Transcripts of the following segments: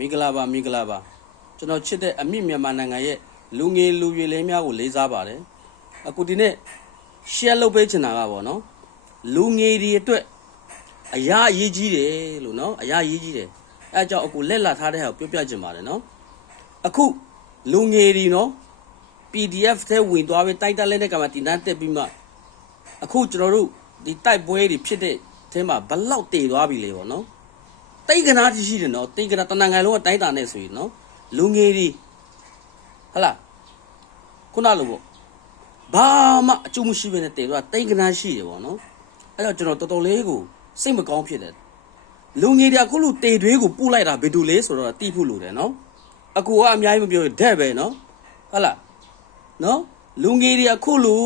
Migalabaကျွန်တော်ချစ်တဲ့အမိမြန်မာနိုင်ငံရဲ့လူငယ်လူရွယ်လေးများကိုလေးစားပါတယ်အခုဒီနေ့ share လုပ်ပေးချင်တာကပေါ့နော်လူငယ်တွေအတွက်အရာအရေးကြီးတယ်လို့နော်အရာအရေးကြီးတယ်အဲကြောင့်အခုလက်လာထားတဲ့ဟာကိုပြောပြချင်ပါတယ်နော်အခုလူငယ်တွေနော် PDF ထဲဝင်သွားပြီးတိုက်တက်လက်တဲ့ကမှတင်တန်းတက်ပြီးမှအခုကျွန်တော်တို့ဒီတိုက်ပွဲတွေဖြစ်တဲ့အဲမှာဘလောက်တည်သွားပြီလေပေါ့နော်တိတ်ကနာတိရှိတယ်နော်တိတ်ကနာတနင်္ဂနွေလုံးကတိုက်တာနဲ့ဆိုရင်နော်လူငယ်တွေဟလာခုနလိုပေါ့ဘာမှအကျိုးမရှိဘဲနဲ့တည်သွားတိတ်ကနာရှိတယ်ပေါ့နော်အဲ့တော့ကျွန်တော်တော်တော်လေးကိုစိတ်မကောင်းဖြစ်တယ်လူငယ်တွေအခုလိုတေတွေးကိုပူလိုက်တာဘယ်သူလဲဆိုတော့တိဖို့လို့တယ်နော်အကူကအများကြီးမပြောဓာတ်ပဲနော်ဟုတ်လားနော်လူငယ်တွေအခုလို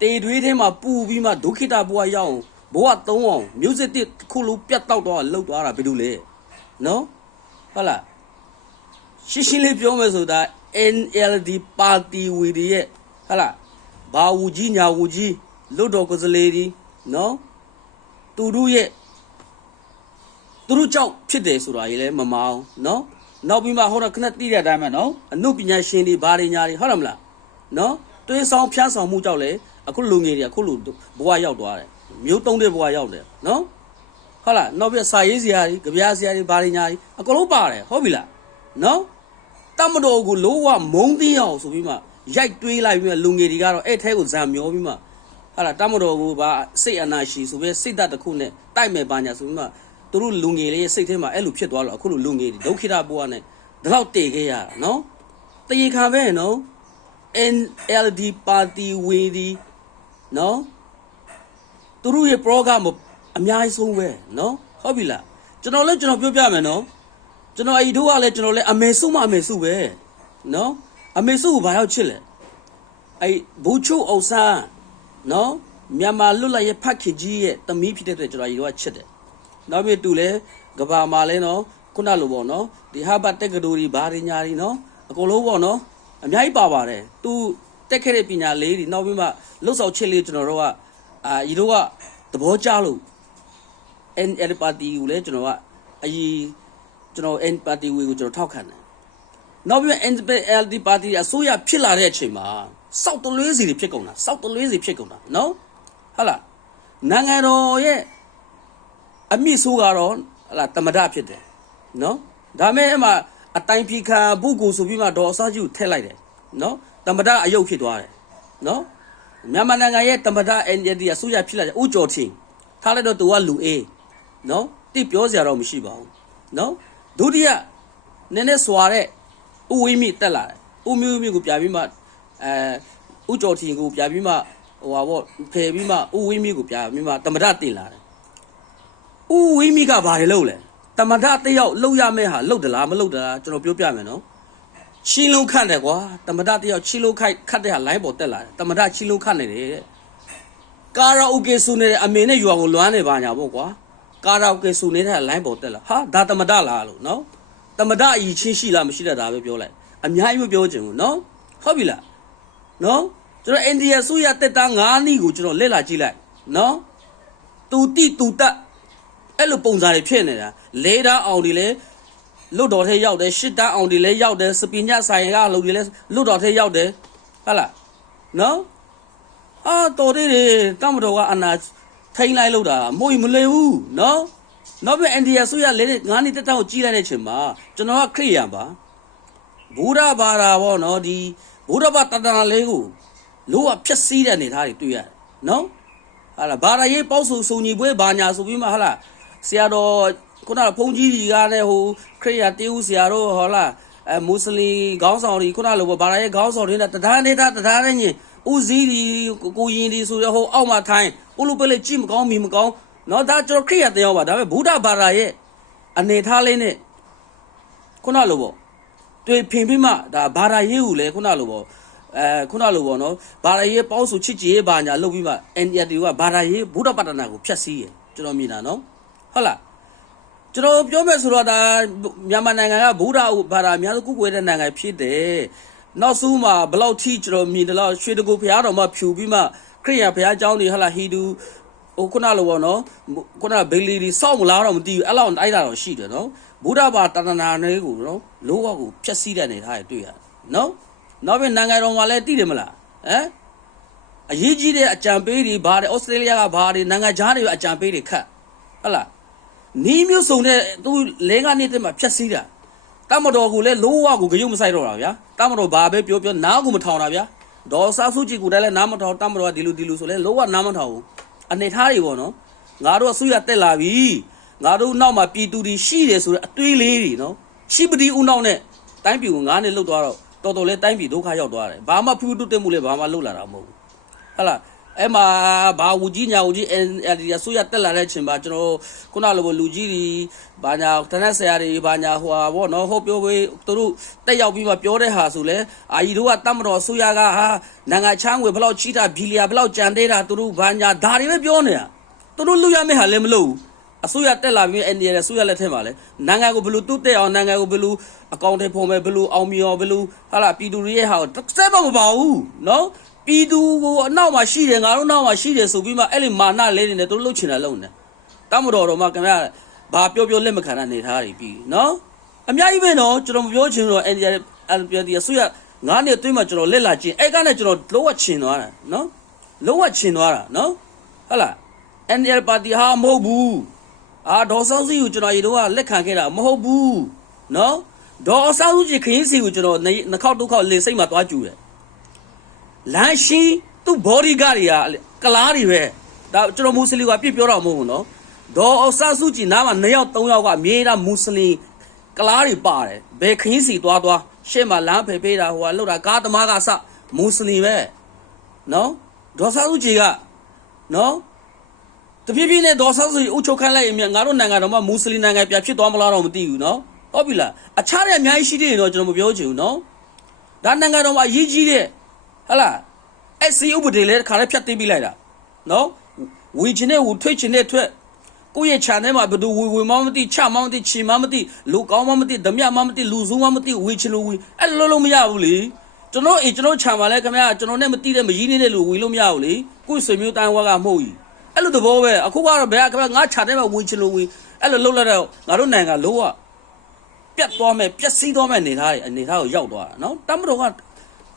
တေတွေးထဲမှာပူပြီးမှဒုက္ခိတဘဝရောက်အောင်ဘဝသုံးအောင်မျိုးစစ်တစ်ခုလိုပြတ်တောက်တော့လှုပ်သွားတာဘယ်သူလဲနော်ဟုတ်လားရှင်းရှင်းလေးပြောမယ်ဆိုတာ NLD ပါတီဝီရဲ့ဟုတ်လားဘာဝူကြီးညာဝူကြီးလွတ်တော်ကိုယ်စားလှယ်ကြီးနော်သူတို့ကြောက်ဖြစ်တယ်ဆိုတာကြီးလဲမမောင်းနော်နောက်ပြီးမှဟောတော့ခဏတိတဲ့အတိုင်းပဲနော်အနုပညာရှင်တွေဘာတွေညာတွေဟုတ်တယ်မလားနော်တွေးဆောင်ဖျားဆောင်မှုကြောက်လဲအခုလူငယ်တွေအခုလူဘဝရောက်သွားတယ်မျိုးတုံးတဲ့ဘဝရောက်တယ်နော်ဟုတ်လားနောက်ပြစာရေးစရာတွေကြပြားစရာတွေဘာတွေညာတွေအကုန်လုံးပါတယ်ဟုတ်ပြီလားနော်တမတော်ကိုလုံးဝမုန်းသိအောင်ဆိုပြီးမှရိုက်တွေးလိုက်ပြီးမှလူငယ်တွေကတော့အဲ့ထဲကိုဇံမျောပြီးမှဟာလားတမတော်ကိုဘာစိတ်အနာရှိဆိုပြီးစိတ်ဓာတ်တစ်ခုနဲ့တိုက်မယ်ပါညာဆိုပြီးမှသူတို့လူငယ်လေးရဲ့စိတ်ထဲမှာအဲ့လိုဖြစ်သွားလို့အခုလိုလူငယ်တွေဒုက္ခိတဘဝနဲ့ဒီလောက်တည်ခဲ့ရတာနော်တရေခါပဲနော် NLD ပါတီဝေဒီနော်သူတို့ရဲ့ program အများကြီးဆုံးပဲနော်ဟုတ်ပြီလားကျွန်တော်ပြောပြမယ်နော်ကျွန်တော်အဲ့ဒီတို့ကလည်းကျွန်တော်လည်းအမေစုမအမေစုပဲနော်အမေစုကိုဘာရောက်ချစ်လဲအဲ့ဘူချုအောင်ဆန်းနော်မြန်မာလွတ်လပ်ရေးဖက်ခင်ကြီးရဲ့တမီးဖြစ်တဲ့အတွက်ကျွန်တော်အဲ့ဒီတို့ကချစ်တယ်နောက်ပြီးသူလည်းကဘာမှာလဲနော်ခုနလိုပေါ့နော်ဒီဟာဘတ်တက်ကတိုရီဘာတွေညာတွေနော်အကုန်လုံးပေါ့နော်အများကြီးပါပါတယ်သူတက်ခဲ့တဲ့ပညာလေးတွေနောက်ပြီးမှလှုပ်ဆောင်ချစ်လေးကျွန်တော်တို့ကဒီတို့ကသဘောကျလို့ NL ပါတီကိုလည်းကျွန်တော် N ပါတီကိုကျွန်တော်ထောက်ခံတယ်နောက်ပြီး NLD ပါတီအစိုးရဖြစ်လာတဲ့အချိန်မှာစောက်တလွေးစီတွေဖြစ်ကုန်တာနော်ဟုတ်လားနိုင်ငံတော်ရဲ့အမိဆိုးကတော့ဟလာတမဒဖြစ်တယ်နော်ဒါမဲ့အမှအတိုင်းပြခါပုဂ္ဂိုလ်ဆိုပြီးမှဒေါ်အစားကြီးကိုထည့်လိုက်တယ်နော်တမဒအယုတ်ဖြစ်သွားတယ်နော်မြန်မာနိုင်ငံရဲ့တမဒ NLD အစိုးရဖြစ်လာတဲ့ဦးကျော်ထင်ထားလိုက်တော့သူကလူအေးနော်တိပြောစရာတော့မရှိပါဘူးနော်ဒုတိယနည်းနည်းစွာတဲ့ဥဝိမိတက်လာတယ်ဥမျိုးမျိုးကိုပြပြီးမှဥကျော်ထင်ကိုပြပြီးမှဟိုပါပေါ့ဖယ်ပြီးမှဥဝိမိကိုပြပြီးမှတမဒတင်လာတယ်ဥဝိမိကဘာတွေလုပ်လဲတမဒတယောက်လှုပ်ရမယ့်ဟာလှုပ်သလားမလှုပ်သလားကျွန်တော်ပြောပြမယ်နော်ချင်းလုံးခတ်တယ်ကွာတမဒတယောက်ချင်းလုံးခတ်တဲ့ဟာလိုင်းပေါ်တက်လာတယ်တမဒချင်းလုံးခတ်နေတယ်ကာရာအိုကေဆူနေတဲ့အမေနဲ့ရွာကိုလွမ်းနေပါညာပေါ့ကွာကာရာအိုကေဆူနေတဲ့လိုင်းပေါ်တက်လာဟာဒါတမဒလားလို့နော်တမဒအကြီးချင်းရှိလားမရှိတာဒါပဲပြောလိုက်အများကြီးမပြောချင်ဘူးနော်ဟုတ်ပြီလားနော်ကျွန်တော်အိန္ဒိယဆူရတက်တာ9နှစ်ကိုကျွန်တော်လက်လာကြည့်လိုက်နော်တူတိတူတက်အဲ့လိုပုံစံတွေဖြစ်နေတာ၄တန်းအောင်တွေလည်းလွတ်တော်ထဲရောက်တယ်၈တန်းအောင်တွေလည်းရောက်တယ်စပင်ညဆိုင်ကလူတွေလည်းလွတ်တော်ထဲရောက်တယ်ဟုတ်လားနော်တော်သေးတယ်တမတော်ကအနာထိန်လိုက်လို့တာမွေမလဲဘူးနော်နောက်ပြီးအိန္ဒိယဆိုရ၄နှစ်9နှစ်တက်တောက်ကြီးလိုက်တဲ့အချိန်မှာကျွန်တော်ကခရိယာပါဘုရားဘာသာပေါ့နော်ဒီဘုရားဘာတတနာလေးကိုလိုအပ်ဖြည့်စည်းတဲ့အနေထားတွေတွေ့ရတယ်နော်ဟာလားဘာသာရေးပေါက်စုံစုံညီပွဲဘာညာဆိုပြီးမှဟာလားဆရာတော်ခုနကဘုန်းကြီးကြီးကလည်းဟိုခရိယာတေးဦးဆရာတော်ဟောလားမွတ်စလင်ခေါင်းဆောင်တွေခုနလိုဘာသာရေးခေါင်းဆောင်တွေနဲ့တရားနဲ့ညင်ဦးစီးဒီကိုရင်ဒီဆိုရဟိုအောက်မှာထိုင်ဥလူပဲလေကြည့်မကောင်းမီမကောင်းနော်ဒါကျွန်တော်ခရိယာတရားပါဒါပေမဲ့ဗုဒ္ဓဘာသာရဲ့အနေထားလေးနဲ့ခုနလိုပေါ့တွေ့ဖင်ပြီးမှဒါဘာသာရေးကိုလည်းခုနလိုပေါ့ခုနလိုပေါ့နော်ဘာသာရေးပေါင်းစုချစ်ကြည်ရေးဘာညာလုပ်ပြီးမှ NLD ကဘာသာရေးဗုဒ္ဓပတ္တနာကိုဖျက်ဆီးရကျွန်တော်မြင်တာနော်ဟုတ်လားကျွန်တော်ပြောမယ်ဆိုတော့ဒါမြန်မာနိုင်ငံကဗုဒ္ဓဘာသာအများစုကုကွယ်တဲ့နိုင်ငံဖြစ်တယ်နောက်ဆုံးမှာဘလောက်ထိကျွန်တော်မြင်တယ်လို့ရွှေတကူဘုရားတော်မှာဖြူပြီးမှခရိယာဘုရားကျောင်းတွေဟလာဟီဒူဟိုခုနလိုပေါ့နော်ခုနဘေလီတွေစောက်မလားတော့မသိဘူးအဲ့လောက်တိုက်တာတော့ရှိတယ်နော် ဗုဒ္ဓဘာသာတဏ္ဍာတွေကိုနော်လောကကိုဖျက်ဆီးတဲ့အနေထားတွေတွေ့ရတယ်နော်နောက်ပြီးနိုင်ငံတော်မှာလည်းတည်တယ်မလားအရေးကြီးတဲ့အကြံပေးတွေဘာတွေဩစတြေးလျကဘာတွေနိုင်ငံခြားတွေအကြံပေးတွေခတ်ဟုတ်လားနီးမျိုးစုံတဲ့သူလဲကနေတည်းမှာဖျက်ဆီးတာတမတော်ကလည်းလောကကိုဂရုမစိုက်တော့တာဗျာတမတော်ဘာပဲပြောနားကိုမထောင်တာဗျာဒေါ်စားစုကြည်ကိုလည်းနားမထောင်တမတော်ကဒီလိုဆိုလဲလောကနားမထောင်ဘူးအနေထားတွေပေါ့နော်ငါတို့အစိုးရတက်လာပြီငါတို့နောက်မှာပြည်သူတွေရှိတယ်ဆိုတဲ့အတွေးလေးတွေနော်ရှိပတိဦးနောက်နဲ့တိုင်းပြည်ကိုငါးနဲ့လှုပ်သွားတော့တော်တော်လေးတိုင်းပြည်ဒုက္ခရောက်သွားတယ်ဘာမှဖူးတုတ်မှုလည်းဘာမှလှုပ်လာတာမဟုတ်ဘူးဟုတ်လားအဲ့မှာဘာဝူကြီးညာဝူကြီး NLD ဆိုရတက်လာတဲ့အချိန်မှာကျွန်တော်ခုနလိုလူကြီးတွေဘာညာတနက်ဆရာတွေဘာညာဟိုဟာဗောနော်ဟောပြောပေးသူတို့တက်ရောက်ပြီးမှပြောတဲ့ဟာဆိုလဲအာကြီးတို့ကတတ်မတော်ဆိုရကဟာနိုင်ငံချမ်းငွေဘယ်လောက်ချီတာဘီလီယာဘယ်လောက်ကြံသေးတာသူတို့ဘာညာဒါတွေပဲပြောနေတာသူတို့လူရမယ့်ဟာလည်းမလုပ်ဘူးအစိုးရတက်လာပြီး NLD အစိုးရလက်ထက်မှာလဲနိုင်ငံကိုဘယ်လိုတုတ်တက်အောင်နိုင်ငံကိုဘယ်လိုအကောင့်တွေပုံမဲ့ဘယ်လိုအောင်မြေအောင်ဘယ်လိုဟာလာပြည်သူတွေရဲ့ဟာကိုစက်မပါဘူးနော်ပြည်သူကိုအနောက်မှာရှိတယ်ငါတို့နောက်မှာရှိတယ်ဆိုပြီးမှအဲ့ဒီမာနလေးတွေနဲ့တို့လှုပ်ချင်တာလှုပ်နေတမတော်တော်မှခင်ဗျာဘာပြောလက်မခံတာနေထားတွေပြီးနော်အများကြီးပဲနော်ကျွန်တော်မပြောချင်တော့ NLD အစိုးရငါးနှစ်အတွင်းမှာကျွန်တော်လက်လာချင်းအဲ့ကနဲ့ကျွန်တော်လောကချင်သွားတာနော်လောကချင်သွားတာနော်ဟုတ်လား NLD ပါတီဟာမဟုတ်ဘူးဒေါ်ဆောင်စုကိုကျွန်တော်ရေတော့လက်ခံခဲ့တာမဟုတ်ဘူးနော်ဒေါ်ဆောင်စုကြီးခရင်စီကိုကျွန်တော်နှစ်ခေါက်တစ်ခေါက်လေစိတ်မှာသွားကြူတယ်လမ်းရှိသူ့ body guard တွေကကလားတွေပဲဒါကျွန်တော်မွတ်စလင်ကပြစ်ပြောတော့မဟုတ်ဘူးနော်ဒေါ်အောင်ဆန်းစုကြည်နားမှာ2ယောက်3ယောက်ကအမြဲတမ်းမွတ်စလင်ကလားတွေပါတယ်ဘယ်ခင်းစီသွားရှေ့မှာလမ်းဖေးဖေးတာဟိုကလှုပ်တာကားသမားကအစမွတ်စလင်ပဲနော်ဒေါ်ဆန်းစုကြည်ကနော်တဖြည်းဖြည်းနဲ့ဒေါ်ဆန်းစုကြည်အုပ်ချုပ်ခိုင်းလိုက်ရင်ငါတို့နိုင်ငံတော်မှာမွတ်စလင်နိုင်ငံပြန်ဖြစ်သွားမလားတော့မသိဘူးနော်ဟုတ်ပြီလားအခြားတဲ့အများကြီးရှိသေးတယ်တော့ကျွန်တော်မပြောချင်ဘူးနော်ဒါနိုင်ငံတော်မှာအရေးကြီးတဲ့ဟလာအဲ့စီဥပဒေလေးခါလေးဖြတ်သိမ်းပြလိုက်တာနော်ဝီချင်တဲ့ဝထွေးချင်တဲ့ထွက်ကိုယ့်ရဲ့ channel မှာဘယ်သူဝေမမသိချမမသိချီမမသိလူကောင်းမမသိဓမြမမသိလူစုံမသိဝေချင်လို့ဝေအဲ့လိုလုံးမရဘူးလေကျွန်တော် channel မှာလဲခင်ဗျာကျွန်တော်နဲ့မသိတဲ့မရင်းနေတဲ့လူဝေလို့မရဘူးလေကိုယ့်ဆွေမျိုးတိုင်းဝါကမဟုတ်ဘူးအဲ့လိုသဘောပဲအခုကတော့ဘယ်ခင်ဗျာငါ channel မှာဝေချင်လို့ဝေအဲ့လိုလုံးလိုက်တော့ငါတို့နိုင်ငံလုံးဝပြတ်သွားမယ်ပျက်စီးသွားမယ်အနေထားကိုရောက်သွားတာနော်တမတော်က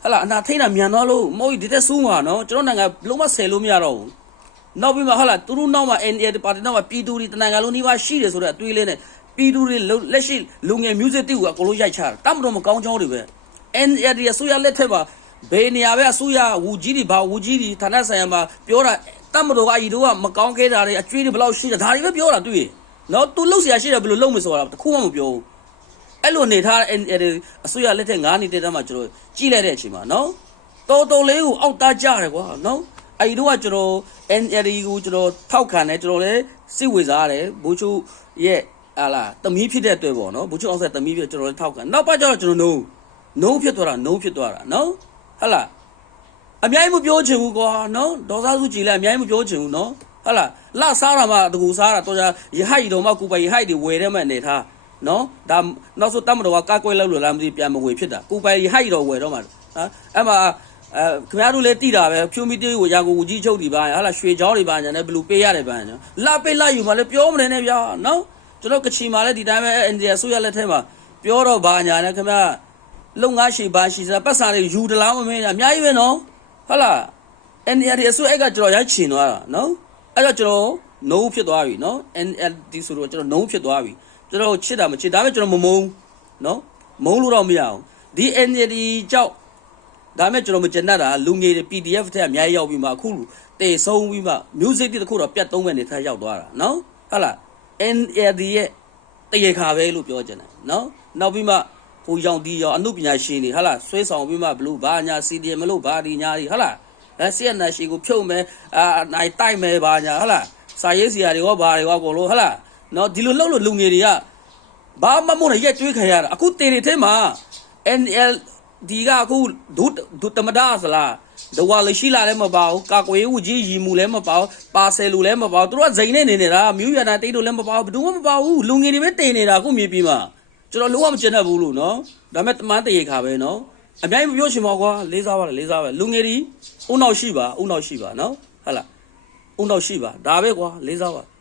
ဟလာအနာထိတာမြန်သွားလို့မဟုတ်ဒီတက်ဆူးမှာနော်ကျွန်တော်နိုင်ငံလုံးဝဆယ်လို့မရတော့ဘူးနောက်ပြီးမှဟလာသူတို့နောက်မှာ NLD ပါတီနောက်မှာပြည်သူတွေတနိုင်ငံလုံးနှိပါရှိတယ်ဆိုတဲ့အတွေးလေးနဲ့ပြည်သူတွေလက်ရှိလူငယ် music တီကိုအကုန်လုံးရိုက်ချတာတမတော်မကောင်းကြောင်းတွေပဲ NLD အစိုးရလက်ထက်မှာဘယ်နေရာပဲအစိုးရဝူကြီးတွေဘာဝူကြီးတွေဌာနဆိုင်ရာမှာပြောတာတမတော်ကအီတို့ကမကောင်းခဲ့တာတွေအကျွေးတွေဘယ်လောက်ရှိတာဒါတွေပဲပြောတာတွေ့နော်သူလှုပ်ရှားရှိတယ်ဘယ်လိုလုပ်မဆိုတာတခုမှမပြောဘူးအဲ့လိုနေထားအစိုးရလက်ထက်9နှစ်တည်းမှာကျွန်တော်ကြည့်လိုက်တဲ့အချိန်မှာနော်တော်လေးကိုအောက်သားကြတယ်ကွာနော်အဲ့ဒီတော့ကျွန်တော် NLD ကိုကျွန်တော်ထောက်ခံတယ်ကျွန်တော်လည်းစိတ်ဝင်စားရတယ်ဘိုးချိုရဲ့ဟာလာတမီးဖြစ်တဲ့အတွက်ပေါ့နော်ဘိုးချိုအောင်ဆက်တမီးဖြစ်ကျွန်တော်လည်းထောက်ခံနောက်ပတ်ကျတော့ကျွန်တော်နှုံးဖြစ်သွားတာနော်ဟလာအများကြီးမပြောချင်ဘူးကွာနော်ဒေါ်စားစုကြည်လည်းအများကြီးမပြောချင်ဘူးနော်ဟလာလှစားတာမှတကူစားတာတော့ရဟိုက်တော်မှကိုပိုင်ဟိုက်တွေဝယ်တဲ့မဲ့အနေထားနော်ဒါနောက်ဆိုတတ်မတော်ကကာကွယ်လောက်လို့လားမသိပြန်မဝေဖြစ်တာကိုပိုင်ဟိုက်တော်ဝယ်တော့မှာအဲ့မှာခင်ဗျားတို့လည်းတိတာပဲဖြိုးမီတေးကိုရာကိုဦးကြီးချုပ်တွေပါဟာလာရွှေချောင်းတွေပါညာနဲ့ဘလူပေးရတယ်ပါညာလာပေးလိုက်ယူမှလည်းပြောမနေနဲ့ဗျာနော်ကျွန်တော်ကချီမှာလည်းဒီတိုင်းပဲအိန္ဒိယဆိုရလက်ထဲမှာပြောတော့ဘာညာနဲ့ခင်ဗျားလုံငါရှိပါရှိစားပတ်စာတွေယူတလားမမင်းအများကြီးပဲနော်ဟုတ်လားအိန္ဒိယတွေအစိုးရကကျွန်တော်ရိုက်ချင်သွားတာနော်အဲ့တော့ကျွန်တော်နှုံးဖြစ်သွားပြီနော် NLD ဆိုတော့ကျွန်တော်နှုံးဖြစ်သွားပြီကျွန်တော်ချစ်တာမချစ်ဒါပေမဲ့ကျွန်တော်မမုန်းနော်မုန်းလို့တော့မရအောင်ဒီ NLD ကြောင့်ဒါမဲ့ကျွန်တော်မကျင်တတ်တာလူငယ်တွေ PDF ထက်အများကြီးရောက်ပြီးမှအခုတေဆုံးပြီးမှ music တခုတော့ပြတ်သုံးမဲ့နေထားရောက်သွားတာနော်ဟုတ်လား NLD ရဲ့တရေခါပဲလို့ပြောချင်တယ်နော်နောက်ပြီးမှဟိုရောင်ဒီရောင်အမှုပညာရှင်တွေဟုတ်လားဆွဲဆောင်ပြီးမှဘလို့ဘာညာ CDM မလို့ဘာဒီညာတွေဟုတ်လားCNA ရှိကိုဖြုတ်မယ်နိုင်တိုက်မယ်ဘာညာဟုတ်လားစာရေးစရာတွေရောဘာတွေရောအကုန်လုံးဟုတ်လားနော်ဒီလိုလှုပ်လို့လူငယ်တွေကဘာမှမဟုတ်နဲ့ရက်ကျွေးခံရတာအခုတေတွေထဲမှာ NLD ကအခုဒုတမဒါဆလားဒဝါလရှိလာလည်းမပေါ့ကာကွယ်ဦးကြီးရီမူလည်းမပေါ့ပါဆယ်လူလည်းမပေါ့သူတို့ကဇိန်နဲ့နေနေတာမြို့ရတာတိတ်တို့လည်းမပေါ့ဘယ်သူမှမပေါ့ဘူးလူငယ်တွေပဲတင်နေတာအခုမြေပြီးမှကျွန်တော်လုံးဝမကျင်တတ်ဘူးလို့နော်ဒါမဲ့တမန်တရေခါပဲနော်အများကြီးမပြောချင်ပါကွာလေးစားပါလူငယ်တွေဦးနောက်ရှိပါနော်ဟုတ်လားဦးနောက်ရှိပါဒါပဲကွာလေးစားပါ